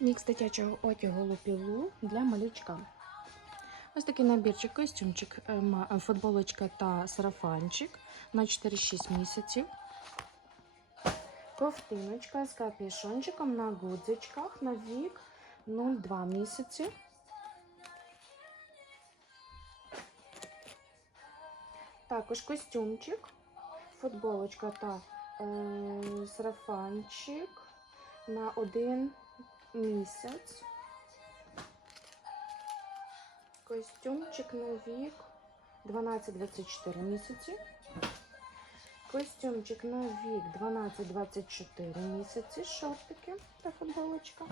Мікс дитячого одягу лупілу для малючка. Ось такий набірчик, костюмчик, е, е, футболочка та сарафанчик на 4-6 місяців. Ковтиночка з капюшончиком на гудзичках на вік 0,2 місяці. Також костюмчик, футболочка та е, сарафанчик на один місяць. Костюмчик на вік 12-24 місяці. Костюмчик на вік 12-24 місяці, шортики та футболочка.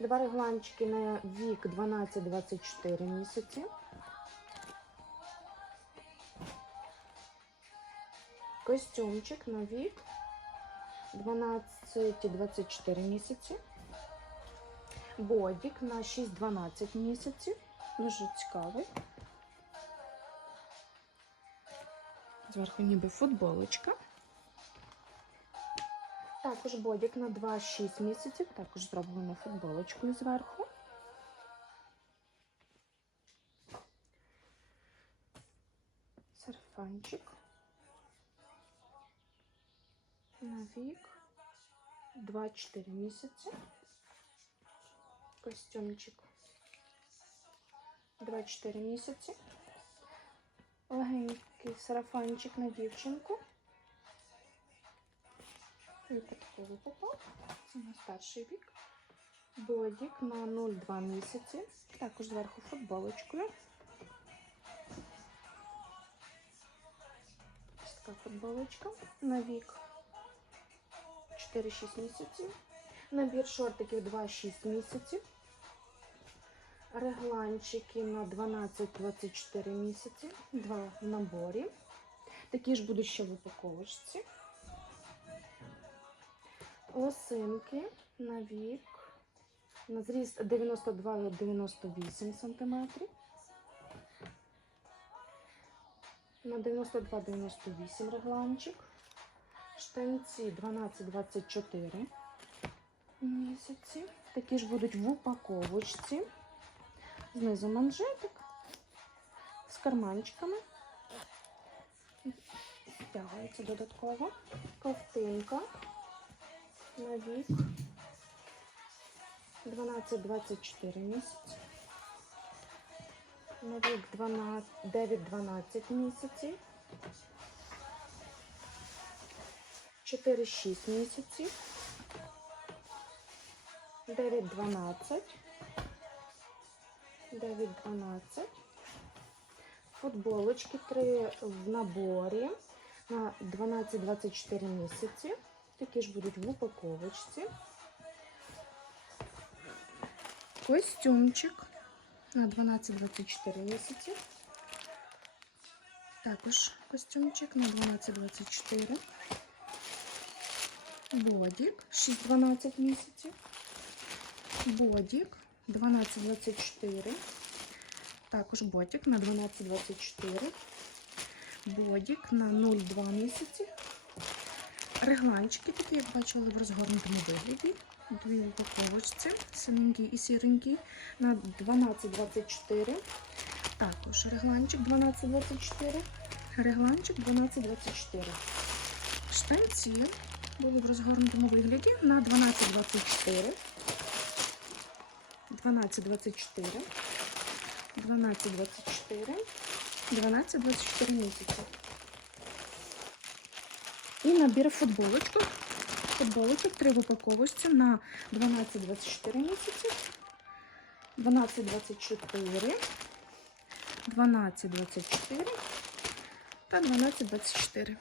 Два регланчики на вік 12-24 місяці. Костюмчик на вік 12-24 місяці. Бодік на 6-12 місяців. Дуже цікавий. Зверху ніби футболочка. Також бодік на 2-6 місяців. Також зроблено футболочкою зверху. Сарафанчик. На вік 2-4 місяці. Костюмчик 2-4 місяці. Легенький сарафанчик на дівчинку. Випадково попав. Це у нас перший вік. Бодік на 0,2 місяці. Також зверху футболочкою. Така футболочка на вік 4-6 місяців. Набір шортиків 2-6 місяців. Регланчики на 12-24 місяці. Два наборі. Такі ж будуть ще в упаковочці. Лосинки на вік. На зріст 92-98 см. На 92-98 регланчик. Штанці 12-24 місяці. Такі ж будуть в упаковочці. Знизу манжетик з карманчиками. Стягується додатково. Ковтинка на вік 12-24 місяці. На вік 12 9-12 місяців. 4-6 місяців. 9-12. 9-12. Футболочки 3 в наборі на 12-24 місяці. Такі ж будуть в упаковочці. Костюмчик на 12-24 місяці. Також костюмчик на 12-24. Бодік 6-12 місяців. Бодік 12-24. Також ботик на 12-24. Бодік на 0,2 місяці. Регланчики такі, як бачили, в розгорнутому вигляді. Дві упаковочці, синенький і сіренький, на 12-24. Також регланчик 12-24. Регланчик 12-24. Штанці були в розгорнутому вигляді на 12-24. 12-24. 12-24. 12-24 місяці. І набір футболочок. Футболочок три в упаковочці на 12-24 місяці. 12-24. 12-24 та 12-24.